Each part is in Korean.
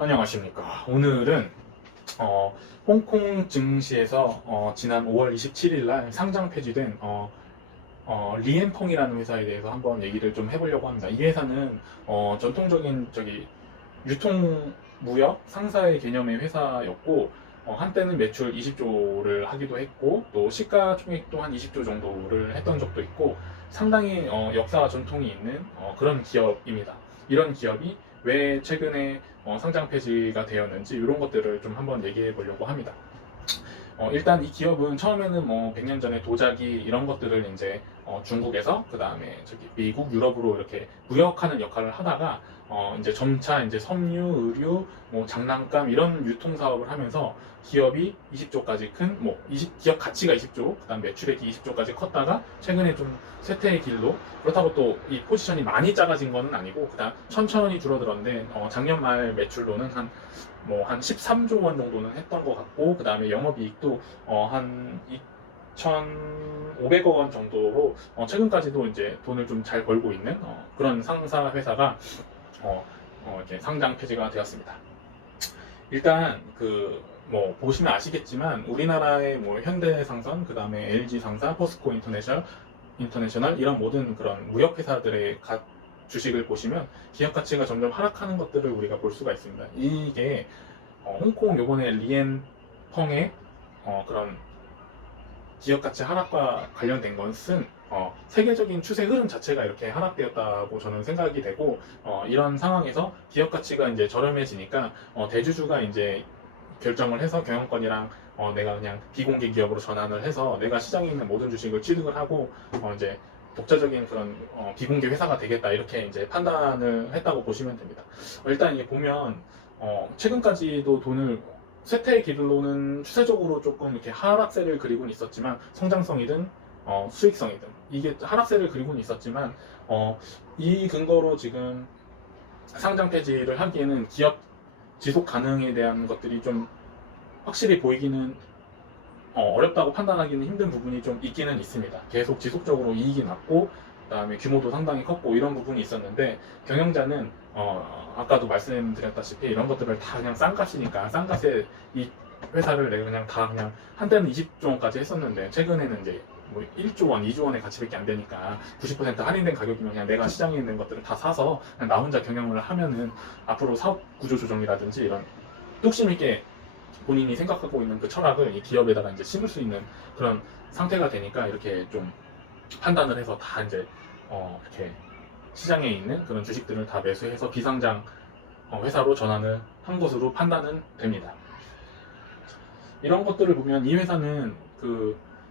안녕하십니까. 오늘은 홍콩 증시에서 지난 5월 27일 날 상장 폐지된 리엔펑이라는 회사에 대해서 한번 얘기를 좀 해보려고 합니다. 이 회사는 전통적인 유통 무역 상사의 개념의 회사였고, 한때는 매출 20조를 하기도 했고, 또 시가총액도 한 20조 정도를 했던 적도 있고, 상당히 역사와 전통이 있는 그런 기업입니다. 이런 기업이 왜 최근에 상장 폐지가 되었는지 이런 것들을 좀 한번 얘기해 보려고 합니다. 일단 이 기업은 처음에는 뭐 100년 전에 도자기 이런 것들을 이제 중국에서 그 다음에 미국, 유럽으로 이렇게 무역하는 역할을 하다가 이제 점차 이제 섬유, 의류, 뭐 장난감 이런 유통 사업을 하면서 기업이 20조까지 기업 가치가 20조, 그다음 매출액이 20조까지 컸다가 최근에 좀 쇠퇴의 길로. 그렇다고 또 이 포지션이 많이 작아진 거는 아니고 그다음 천천히 줄어들었는데 작년 말 매출로는 한 13조 원 정도는 했던 것 같고, 그 다음에 영업이익도 한 2,500억 원 정도로 최근까지도 이제 돈을 좀 잘 벌고 있는 그런 상사 회사가 이제 상장 폐지가 되었습니다. 일단 보시면 아시겠지만 우리나라의 뭐 현대상선, 그 다음에 LG상사, 포스코 인터내셔널 이런 모든 그런 무역 회사들의 주식을 보시면 기업 가치가 점점 하락하는 것들을 우리가 볼 수가 있습니다. 이게 홍콩 요번에 리엔펑의 그런 기업 가치 하락과 관련된 것은 세계적인 추세 흐름 자체가 이렇게 하락되었다고 저는 생각이 되고, 이런 상황에서 기업 가치가 이제 저렴해지니까 대주주가 이제 결정을 해서 경영권이랑 내가 그냥 비공개 기업으로 전환을 해서 내가 시장에 있는 모든 주식을 취득을 하고 이제 독자적인 그런 비공개 회사가 되겠다 이렇게 이제 판단을 했다고 보시면 됩니다. 일단 이게 보면 최근까지도 돈을 쇠퇴의 길로는 추세적으로 조금 이렇게 하락세를 그리고는 있었지만, 성장성이든 수익성이든 이게 하락세를 그리고는 있었지만 이 근거로 지금 상장 폐지를 하기에는 기업 지속 가능에 대한 것들이 좀 확실히 보이기는 어렵다고 판단하기는 힘든 부분이 좀 있기는 있습니다. 계속 지속적으로 이익이 났고, 그다음에 규모도 상당히 컸고 이런 부분이 있었는데, 경영자는 아까도 말씀드렸다시피 이런 것들을 다 그냥 싼값이니까, 싼값에 이 회사를 내가 그냥 한때는 20조 원까지 했었는데 최근에는 이제 뭐 1조 원, 2조 원의 가치밖에 안 되니까 90% 할인된 가격이면 그냥 내가 시장에 있는 것들을 다 사서 그냥 나 혼자 경영을 하면은 앞으로 사업 구조 조정이라든지 이런 뚝심 있게 본인이 생각하고 있는 그 철학을 이 기업에다가 이제 심을 수 있는 그런 상태가 되니까, 이렇게 좀 판단을 해서 다 이제 이렇게 시장에 있는 그런 주식들을 다 매수해서 비상장 회사로 전환을 한 것으로 판단은 됩니다. 이런 것들을 보면 이 회사는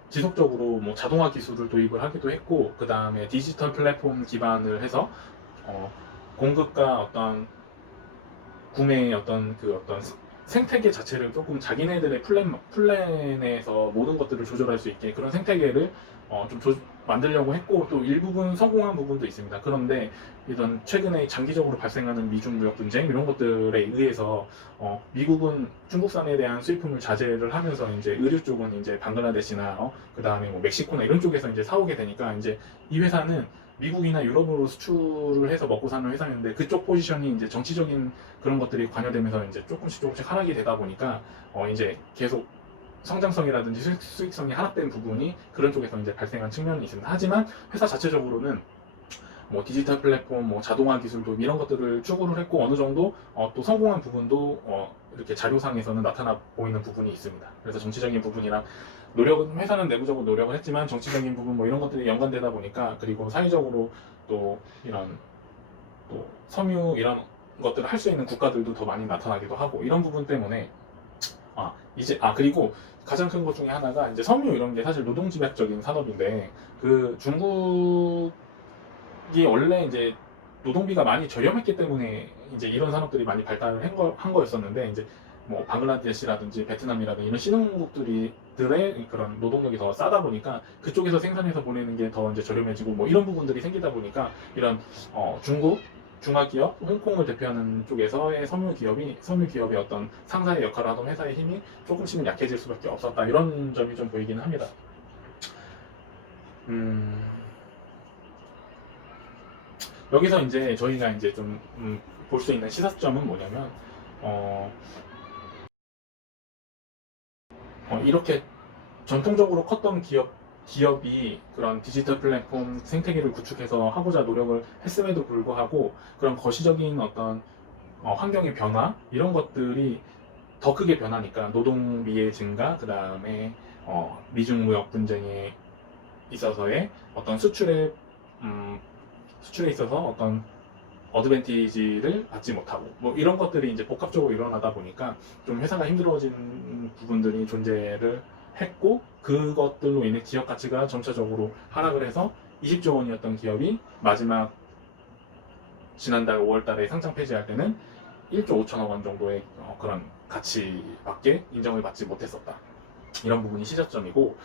지속적으로 뭐 자동화 기술을 도입을 하기도 했고, 그 다음에 디지털 플랫폼 기반을 해서 공급과 어떤 구매의 어떤 생태계 자체를 조금 자기네들의 플랜에서 모든 것들을 조절할 수 있게 그런 생태계를 만들려고 했고, 또 일부분 성공한 부분도 있습니다. 그런데 이런 최근에 장기적으로 발생하는 미중 무역 분쟁 이런 것들에 의해서 미국은 중국산에 대한 수입품을 자제를 하면서 이제 의류 쪽은 이제 방글라데시나 그 다음에 뭐 멕시코나 이런 쪽에서 이제 사오게 되니까, 이제 이 회사는 미국이나 유럽으로 수출을 해서 먹고 사는 회사였는데, 그쪽 포지션이 이제 정치적인 그런 것들이 관여되면서 이제 조금씩 하락이 되다 보니까 이제 계속 성장성이라든지 수익성이 하락된 부분이 그런 쪽에서 이제 발생한 측면이 있습니다. 하지만 회사 자체적으로는 뭐 디지털 플랫폼, 뭐 자동화 기술도 이런 것들을 추구를 했고, 어느 정도 또 성공한 부분도 이렇게 자료상에서는 나타나 보이는 부분이 있습니다. 그래서 정치적인 부분이랑 회사는 내부적으로 노력을 했지만 정치적인 부분 뭐 이런 것들이 연관되다 보니까, 그리고 사회적으로 또 이런 또 섬유 이런 것들을 할 수 있는 국가들도 더 많이 나타나기도 하고, 이런 부분 때문에 그리고 가장 큰 것 중에 하나가 이제 섬유 이런 게 사실 노동집약적인 산업인데, 중국이 원래 이제 노동비가 많이 저렴했기 때문에 이제 이런 산업들이 많이 발달을 한 거였었는데, 이제 뭐 방글라데시라든지 베트남이라든지 이런 신흥국들의 그런 노동력이 더 싸다 보니까 그쪽에서 생산해서 보내는 게 더 이제 저렴해지고 뭐 이런 부분들이 생기다 보니까, 이런 중국 중화기업, 홍콩을 대표하는 쪽에서의 섬유 기업의 어떤 상사의 역할을 하던 회사의 힘이 조금씩은 약해질 수밖에 없었다, 이런 점이 좀 보이기는 합니다. 여기서 이제 저희가 이제 좀 볼 수 있는 시사점은 뭐냐면, 어, 이렇게 전통적으로 컸던 기업이 그런 디지털 플랫폼 생태계를 구축해서 하고자 노력을 했음에도 불구하고 그런 거시적인 어떤 환경의 변화 이런 것들이 더 크게 변하니까 노동비의 증가, 그 다음에 미중 무역 분쟁에 있어서의 어떤 수출에 있어서 어떤 어드밴티지를 받지 못하고 뭐 이런 것들이 이제 복합적으로 일어나다 보니까 좀 회사가 힘들어진 부분들이 존재를 했고 그것들로 인해 기업 가치가 점차적으로 하락을 해서 20조 원이었던 기업이 마지막 지난달 5월 달에 상장 폐지할 때는 1조 5천억 원 정도의 그런 가치밖에 인정을 받지 못했었다. 이런 부분이 시작점이고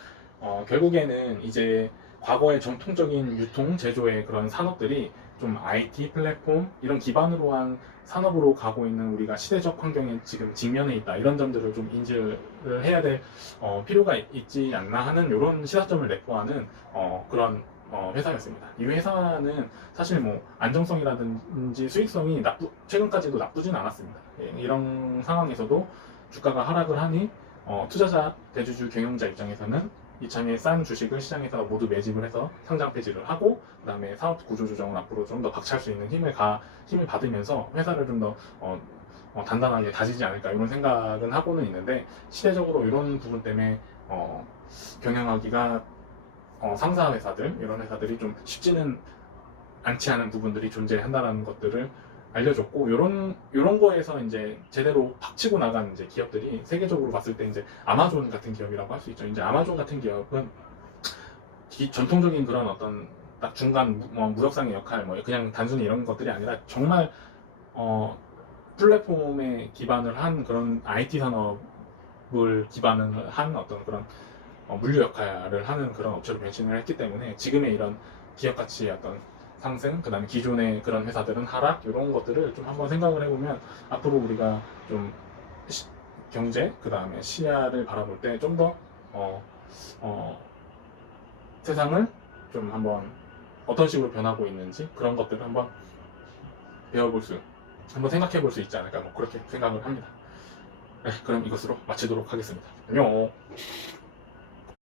결국에는 이제 과거의 전통적인 유통, 제조의 그런 산업들이 좀 IT 플랫폼 이런 기반으로 한 산업으로 가고 있는 우리가 시대적 환경에 지금 직면해 있다 이런 점들을 좀 인지를 해야 될 필요가 있지 않나 하는 이런 시사점을 내포하는 그런 회사였습니다. 이 회사는 사실 뭐 안정성이라든지 수익성이 최근까지도 나쁘진 않았습니다. 이런 상황에서도 주가가 하락을 하니 투자자, 대주주, 경영자 입장에서는 이참에 싼 주식을 시장에서 모두 매집을 해서 상장 폐지를 하고 그 다음에 사업 구조 조정을 앞으로 좀 더 박차할 수 있는 힘을 받으면서 회사를 좀 더 단단하게 다지지 않을까 이런 생각은 하고는 있는데 시대적으로 이런 부분 때문에 경영하기가 상사 회사들 이런 회사들이 좀 쉽지는 않지 않은 부분들이 존재한다는 것들을 알려줬고 요런 거에서 이제 제대로 박치고 나간 이제 기업들이 세계적으로 봤을 때 이제 아마존 같은 기업이라고 할 수 있죠. 이제 아마존 같은 기업은 전통적인 그런 어떤 딱 중간 무역상의 역할 뭐 그냥 단순히 이런 것들이 아니라 정말 플랫폼에 기반을 한 그런 IT 산업을 기반을 한 어떤 그런 물류 역할을 하는 그런 업체로 변신을 했기 때문에 지금의 이런 기업 가치의 어떤 상승, 그 다음에 기존의 그런 회사들은 하락, 이런 것들을 좀 한번 생각을 해보면 앞으로 우리가 좀 경제, 그 다음에 시야를 바라볼 때 좀 더 세상을 좀 한번 어떤 식으로 변하고 있는지 그런 것들을 한번 한번 생각해 볼 수 있지 않을까, 뭐 그렇게 생각을 합니다. 네, 그럼 이것으로 마치도록 하겠습니다. 안녕.